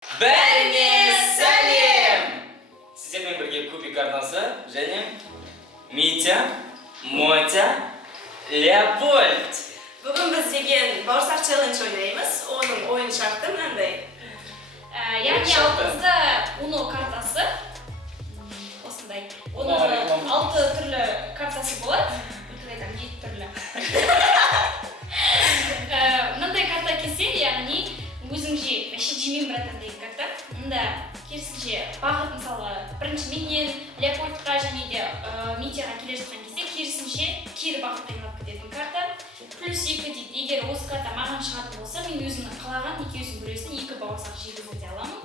Бәріңе сәлем! Сіздермен бірге Кубик арнасы және Митя, Мотя, Леопольд. Бүгін біз деген бауырсақ челлендж ойнаймыз. Оның ойын шарты мынандай. Яғни алдымызда Uno картасы. Осындай. Оның 6 түрлі картасы болады. Өтірейден 7 түрлі. Мынандай карта келсе, яғни өзіңше жемеймін братан деген карта. Мұнда керісінше бағыт мысалы бірінші менен Леопольдқа және де Митяға келе жатқан кезде керісінше кері бағытта айналып кететін карта. Плюс 2 дейді, егер осы карта маған шығатын болса, мен өзімнің қалаған екеуісінің біреусін 2 бауырсақ жегізіп аламын.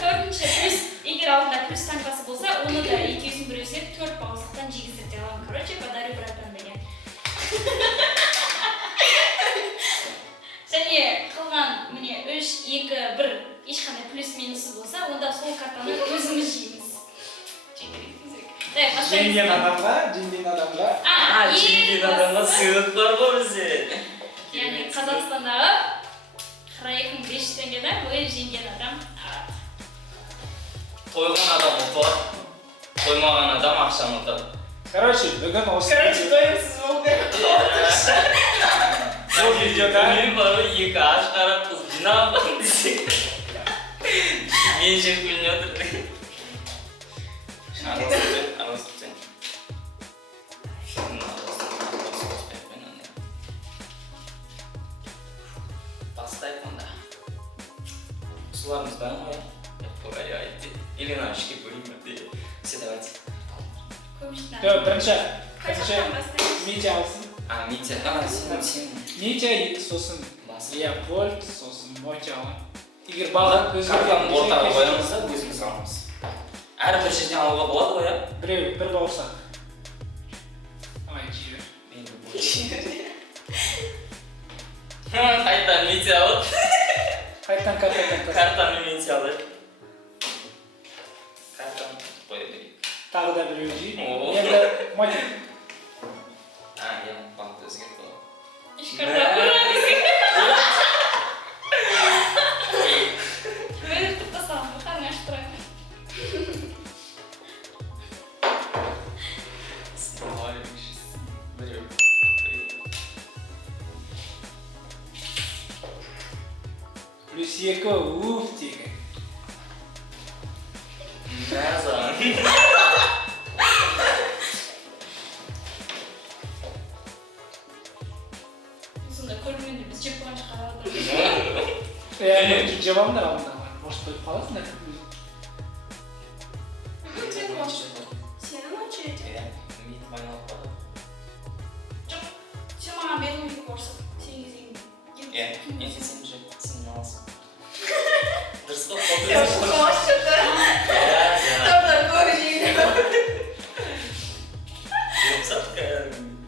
Төртінші плюс, егер алдында плюс таңбасы болса, оны да екеуісінің біреусіне 4 бауырсақтан жегізіп аламын. Короче, подарю братан деген. Және қалған міне 3, 2, 1 ешқандай плюс минусы болса, онда сол картаны өзіміз жейміз. Жеңген адамға сыйлық бар ғой бізде. Яғни Қазақстандағы 42.500 теңгені ой жеңген адам алады. Тойған адам ұтады, тоймаған адам ақшаны ұтады. Короче, бүгін осы тойымсыз болды. бұл видеода Мен бары 2 аш қарап қыз жинап десек. Мен жеп күліне отырды. Араласып Бастайық онда. Суларымыз бәрін қояйық. Или нашки бөлімді. Все давайте. бірінші Митя алсын. Митя. Сен. Митя сосын Леопольд, сосын Мотя алын. Егер бағыт Картаны ортаға қоямыз да өзіміз аламыз. Әрбір жерден алуға болады ғой, иә? біреу бір бауырсақ. Жей бер. Қайттан Митя алып. Қайттан карта. Картаны Митя алып. Картаны қоя берейік. Тағы да біреу жей. О. Енді Мотя. Иә, бағыт өзгерді ғой. Ешқарда бұрамыз. Мен тұттасам, бұқарың аштырайын. Плюс 2, уф тегі. Мәзан. Сонда көргенде біз жеп қойғанша қарап отырмыз. Мен жабамдар алдында бар. Может қойып қаласың да? Сенің очередь. Митім айналып барды. Жоқ, сен маған беру керек болса, сен кезейін. Мен сен жеп, сен аласың. Дұрыс па? Сен ұқымас жүрді. Топтар көп жейді. Рюкзак.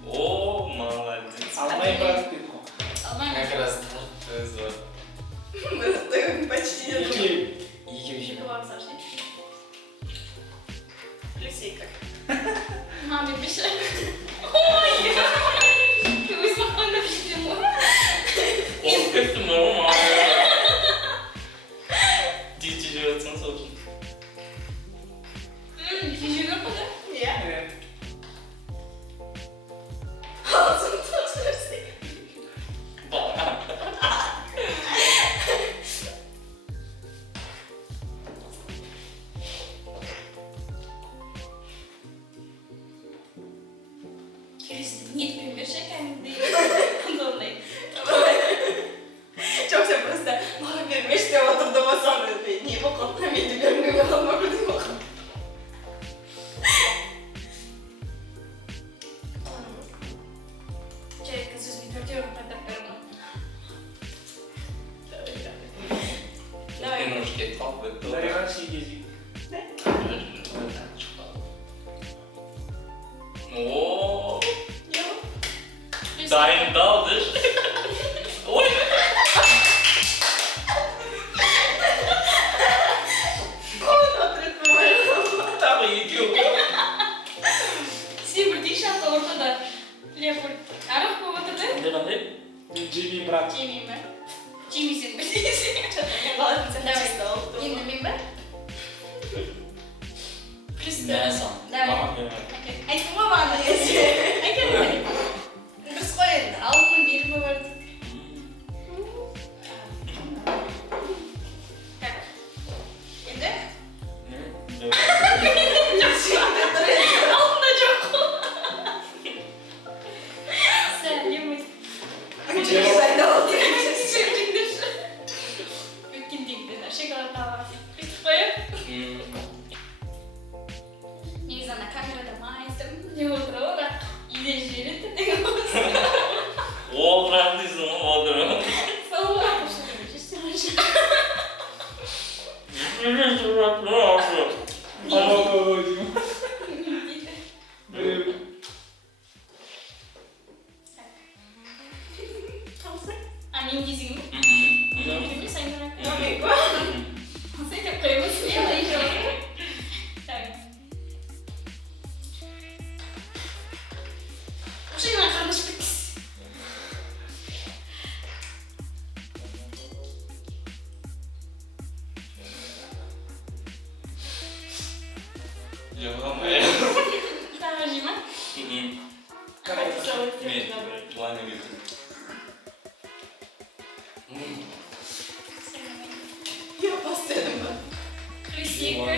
О, молодец. Алмай барып деді ғой. Алмаймын. Как раз өз бар. Мы почти не думали. Екеу жеп. Бауырсақ жейді. Плюс 2. Мама бермеші. Ой! Өз мақтанып жетем ғой. Ол көптім ғой, мама. Дети жеп сол үшін. Кежегір қоды? Иә. Алсын тұтырсы. Келесіде ниет бермеші кәдімгідей. Ондай. Жоқ, сен просто маған бермеші деп отырды ма соны. Не боқылды, мен де бермей қалма бірдей боқылды. Жарайды, қазір өзіме 4 еуро қайтарып беремін. Мен уже кетіп қалып өтті. Дариға шегезей. Ооо. Дайындалды. Ой. Тағы екеу. Сен бірдей шанса ортада Леопольд. Арақ болып отырды? Қандай? Жемеймін брат. Жемеймін. Жемейсің бе? amigo. Você que apoia você aí, João. Tá. Hoje não é nos piques. Yok ama Tá, Jima? Tuğan'a götür. Yapmaz dedim ben. Классика.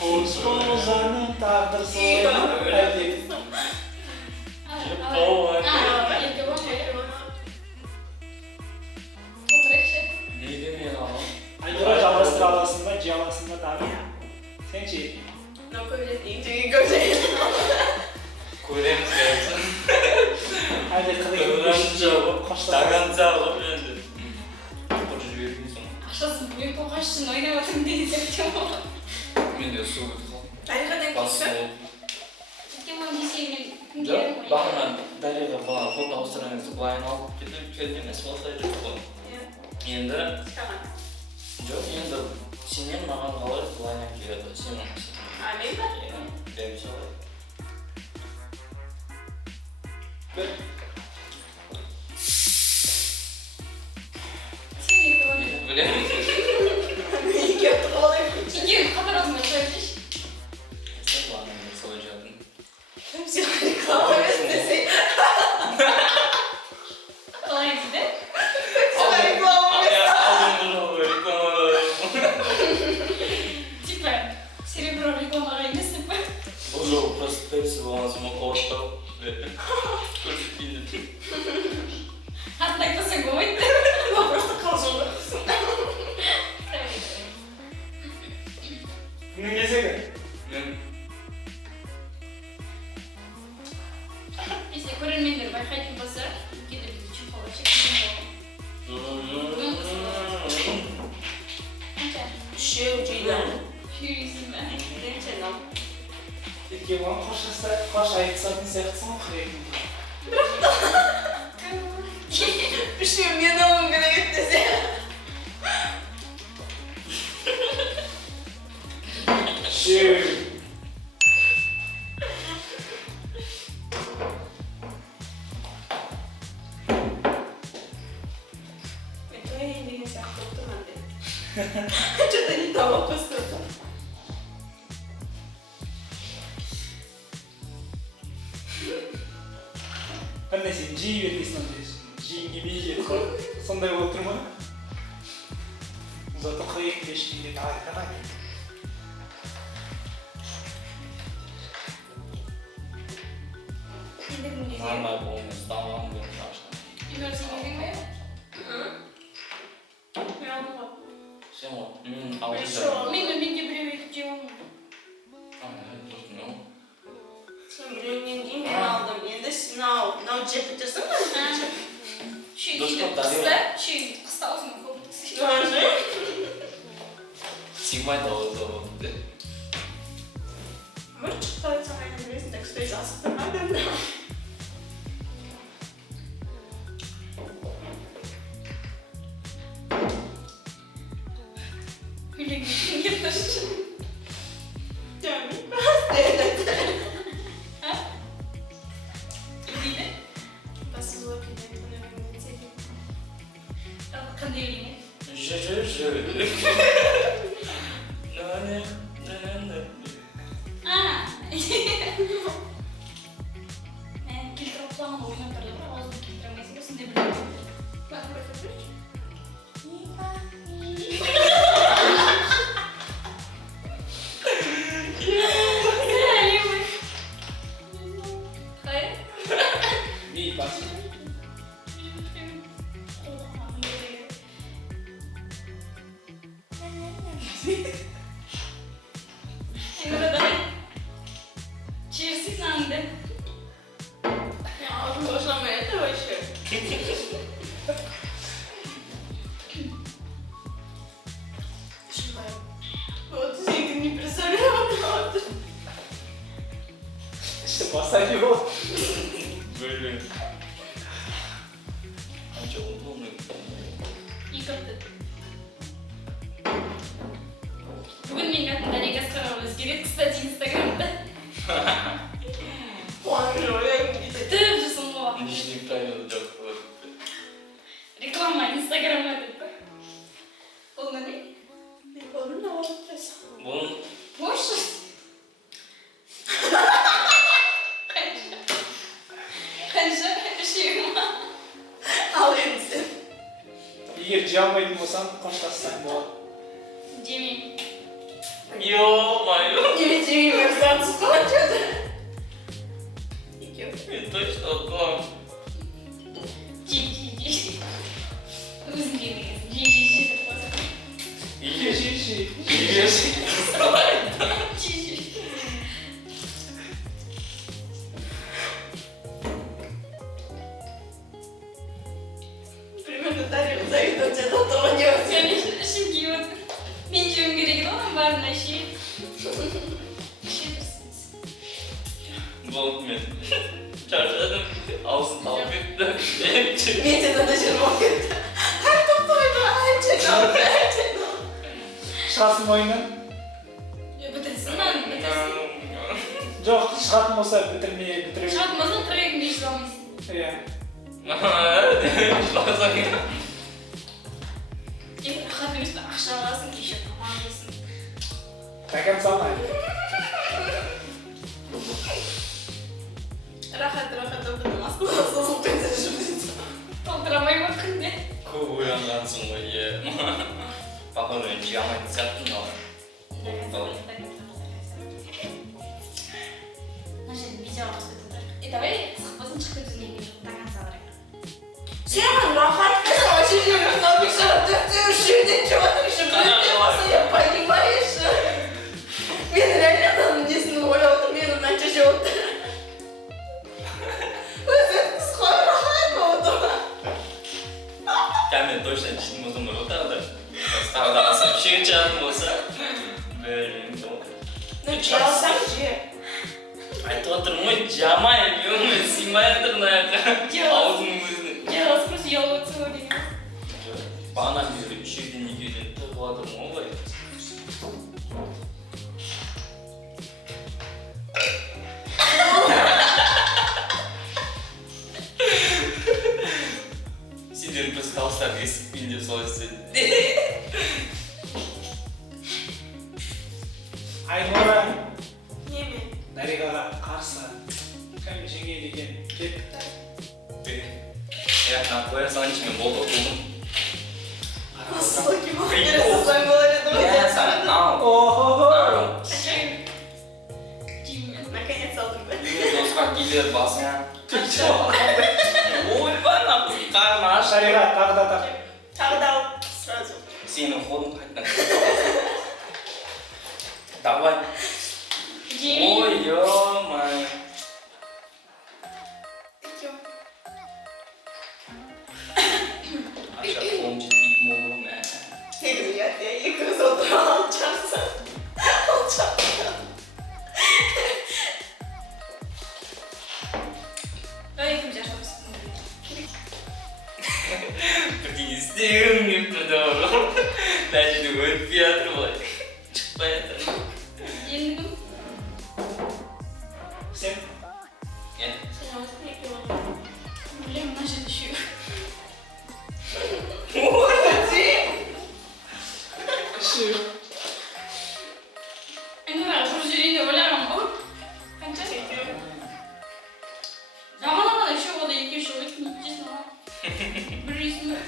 Kuşkonuzanın tağdır soyu. Hadi. Ele vamos ver. Neydi mi ya? Aydora Javastra alasında, Javasında tabi. Sen şey. Não coisa de coisa. Koyarımız gelsin. Hadi kılayım. Öğrenci cevabı. Koşta. Dagan cevabı öğrendi. Koçucu bir gün sonra. Ақшасын бүгін тоқашын ойнап отырмын деген сияқты болған. Men de su bitti. Aykadan Bastım gitsin. oldu. Өйткені оның десегінен кім Жоқ, керек ойлайды. бағана Дарьяға бала фото ауыстырыңыз былай алып кетіп келді емес болса жоқ қой. Енді Çıkamam. жоқ, енді сенен маған қалай былай алып келеді. Сен маған сен. Amin ben. Иә, бәрі солай. Сен екі болады. Енді білемін. İyi ki yaptık olayım. Екеуін қатар алдыңа қойып Сен бағана мен солай жаттым. Hepsi reklama versene. қалай дейді? Hepsi reklama versene. Алдым бұл реклама. Типа серебро рекламаға емес деп па? Бұл жоқ, просто Пепси болған соң қорықтау. Көрсетпейді. Атын айтпасаң болмайды. Ну просто қалжыңдайсың. Kімнің кезегі? Мен Если көрермендер байқайтын болса, кейде бізде чупалочек қанша? Үшеу жидан. Жүресің бе? Неше нам? Ерке болған қош айтысатын сияқтысың ғой қырегін. Үшеу мен оған керек десе. Шеу. Это я не знаю, кто надо. Что-то не того поступил. Бір нәрсені жей бермейсің ондай. Жейінге бей жетіп қой. Сондай болып тұр ма? Зато қырегін ешкімге тағайқана келді. Енді кімге керек? Normal болмыз, дамыған болмыз ашты. Үйден сен керек ме? Ben anlamadım. Сен ғой, алды Мен жауап. Менде біреу етіп жеп алмын. Дұрыстың ғой. Sen bireğinin değil ben aldım. Енді мынау жеп бітірсің ба? Шүй Дұрыс дейді па, Дарья? қыста, шүй қыста осыны көп. Тоже. Сигмайды ауызда болды. Может, что-то самое интересное, так что и жасық надо. Күйлеген кімге тұршы? Yani evet. А? Не дейді? Басыз болып кетеді, көңілімнен сезім. Қандай өлеңі? Келтіріп құлағына ойнап тұрды бірақ аузын келтіре алмайсың ба? Сондай бір Бak, просто Мей басып. Через сигнанды. ağzım boşanmaya da başlıyor. Шибаю. Вот я не представляю, правда. İşte basar gibi oldu. Böyle. Anca oldu. Бүгін мен кәдімгі Олегаскаға өзгереді, кстати, инстаграмда. Қуанып жүр, ойым кетеді. Тіп жүрсің ғой. Нижний правил жоқ. Реклама инстаграмға деп. Қолыңа не? Қолымда алып тұрасың. Бұл Бошы. Қанша ішегім ма? Ал енді сен. Егер жей алмайтын болсаң, қоштассаң болады. Жемеймін. ё-моё. Неме жемеймін, сатыс қылған что-то. Екеу. Мен точно ұтыламын. Жей. Өзің жемейсің. Жей деп қойсаң. Егер Жей. Жей. Примерно тарелку завидую, тебе до того не Сен өтсен. ішім киіп отыр. Мен жеуім керек еді оның барын әше. болды мен шаршадым. Аузым талып кетті. Мен сені де жүрмем кетті. Ай, тоқтайды, ай, чайналды. Шығасың ойыннан? Бітірсін оны, бітірсін. Жоқ, шығатын болса бітіре. Шығатмасың трегіңді ешті алмайсың. Иә. Жыласаң. Рахат емес пе, ақша аласың, кеше тамақ жейсің. Тәкәм салмай. Рахат, өкінді Москвада созылып кетсе жүрдейсің. Толтырамай ма күнде? Көп оянғансың ғой, е. Походу, мен жей алмайтын сияқтымын ал. Мына жерде видео алып кетіп. Давай сықпасын шығып кетуіне таган салайық. Сен Рахат, ты вообще живешь на обещанном, ты еще чего ты еще блядь, я понимаешь? Мен реально несін ойлап отыр, мен мынанша жеп отыр. Өзі қысқан Рахат болып отыр. Мен точно жейтін болсам нұр отағыда. Тағы да асып шегін шығатын болса. Білмеймін. Ну, жалсаң же. Айтып отырмын ғой, жамайын, өңі сыймай жатыр мына жаққа. Аузының өзіне. Жалғыз просто ұялып отырсың ғой деген. Бағанан бері үшеуден екеуден тығып жатырмын ғой былай. Сендер біз дауыстарды естітпейін деп солай істедім. Айнора Неме? Дариғаға қарсы кім жеңеді екен кет. Яғна қоя салайыншы, мен болды оқылдым. Слоки ма? Бересің болар еді ғой. О-хо-хо. Наконец алдым ба? Досқа келер басыңа. Ойбай, нақыз қарны аш. Дариға, тағы да тақ. Тағы да алып, сразу. Сенің ходың қайтқан. Давай. Ой, ё-май. Екеу. Аша қолым жетпейтін болды ғой, мә. Негізі ұят, я екі қыз отыра алып жатсам. Алып жатсам. Давай кім жашапсың. Бірдеңе істегім келіп тұрды ғой. Мына жерде өтпей жатыр былай. Шықпай жатыр. Енді кім? Сен? Е, Сен аласың екеу. Білем, мына жерде үшеу. Үшеу. Айнұра, бір жүрейін деп ойлағам ғой. Қанша? Жаман ана үшеу болда екеу үшеу өткен еттесің ғой. Бір үйсің бе?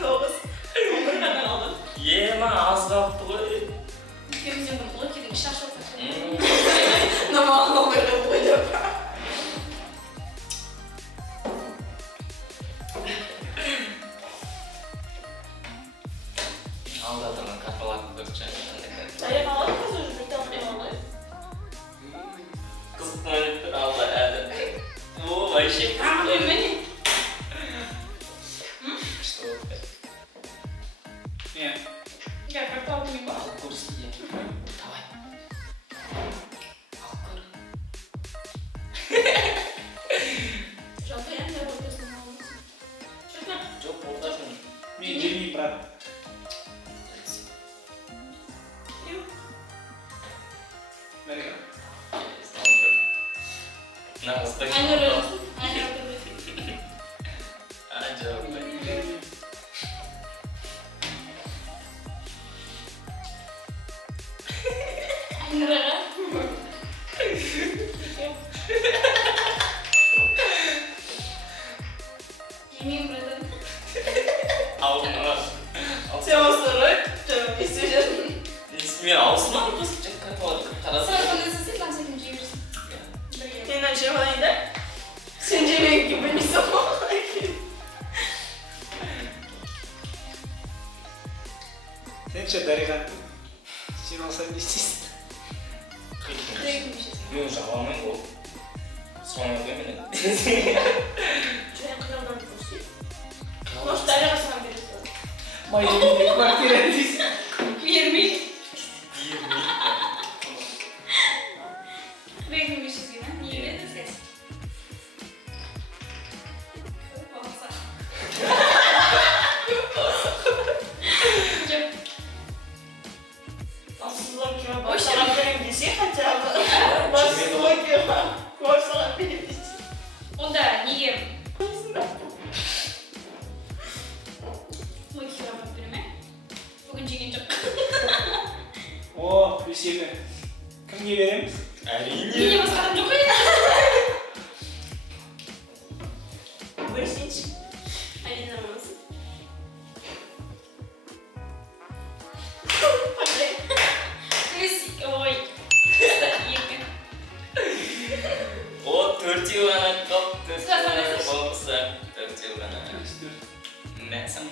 Тоғыз. 11 ғана алдым. ема аз қалыпты ғой. Екеумізден бір блокердің шашып отыр. Но мама ойлап ойлап. Алда тұрған карталарды көріп жаңағы. Жария алып. Nağız da Aynur. Acaba. Aynur. Yemeyeyim buradan. Ağzına var. Sen o soru canım istiyorsun. İsmi ağzına mı basacak? Karası. Sen bana nasıl lan sakın yiyorsun. Yeniden şey falan gider. Sence benim gibi bir zaman. Sence Darihan için olsan istiyorsun. Yok cevabım yok. Sonra gömün. Şöyle kraldan bir şey. Hoş derler sana birisi. Miami'de kvartiredeyiz. 20. Beklemişiz yine. Niye de ses? Olsa. Çok. Aslında kime Hoş başlamak benim dişi acaba. Başlamak kime başlamak benim dişi. O da niye? Bakıyorum birbirime. Bugün çekince. Oo, bir şey mi? Kim gidelim? Niye basalım çok iyi. Barış hiç. Ali zamanısı. Klasik. Oy. O 4 yıl ana kaptı. Sıra sana seç. Olsa 4 yıl ana. Ne sen?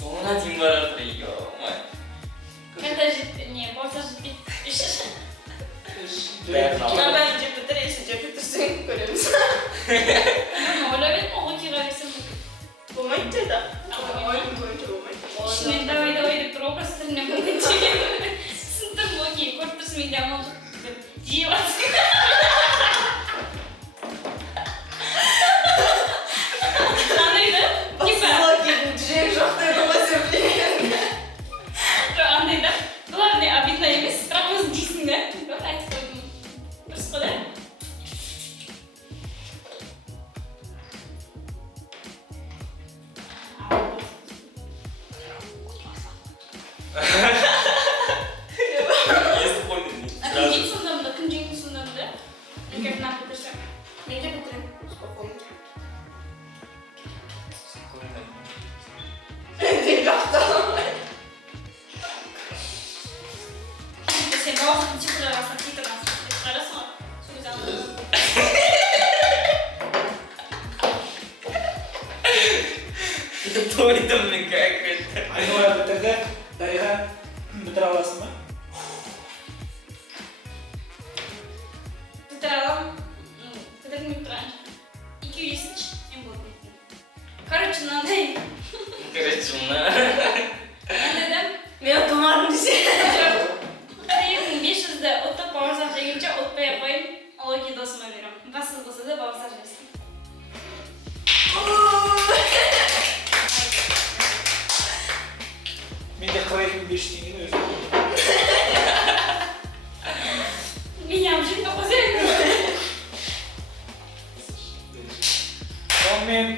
Sonra din var artık ya. Когда же не, просто же ты пишешь. Ben bence Jupiter ise Jupiter'sın görüyoruz. Оля ведь молоки нравится. Bulmayınca da. Ama oyun koyunca bulmayınca. Şimdi давай деп тұр ғой просто тіліне болмайды. Сындыр молоки, көріп тұрсың менде амал жоқ. Жей аласың. Андай да, типа, Басылок жүрек жоқтай болмаса білемін. андай да, главный обидно емес, бірақ өзің жейсің да. Вот айтып қойдым. Дұрыс қой да? Есть такой А кім жейді сонда мұнда? Кім жейді сонда мұнда? Мен как нақ бітірсем. Мен де бітіремін. Спокойно. Жүрек жоқта. Сен бауырсақтың типа арасында титр асып қарасың ғой. Сөз алдым. Toydum ben kanka. Aynur bitirdi. Darihan bitir alasın mı? Титр аламын. Кідірмей тұрайын. Екеу есінші, мен болып кеттім. Короче, мынандай. Короче, мына. Андай да. Мен оқымадым десе. 2500-ді ұттап бауырсақ жегенше ұтпай ақ қойып, Алоки досыма беремін. Бассыз болса да бауырсақ жесін. Ben de kıvaytın 5 tengini özüm. Меня уже не қозайын. Sonымен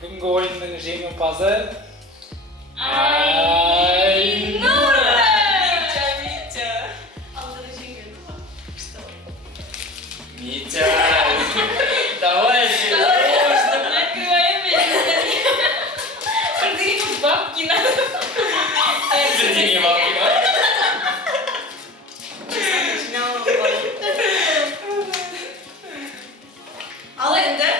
бүгінгі ойынның жеңімпазы Айнура! Митя. Алдыда жеңгенім ба? Митя. Давай же. Открываем меня. Продаю бабки надо. Бірдеңе бабки бар. Ал енді.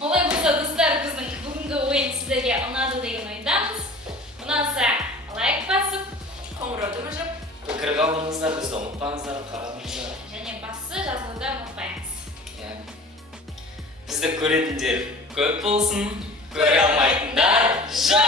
Олай болса, достар, біздің бүгінгі ойын сіздерге ұнады деген ойдамыз. Ұнаса лайк басып, Қоңырауды бажап. Пікір қалдыңыздар, бізді ұмытпаңыздар, қарадыңыздар. және басты жазуды ұмытпаңыз. Бізді көретіндер көп болсын, көре алмайтындар жоқ!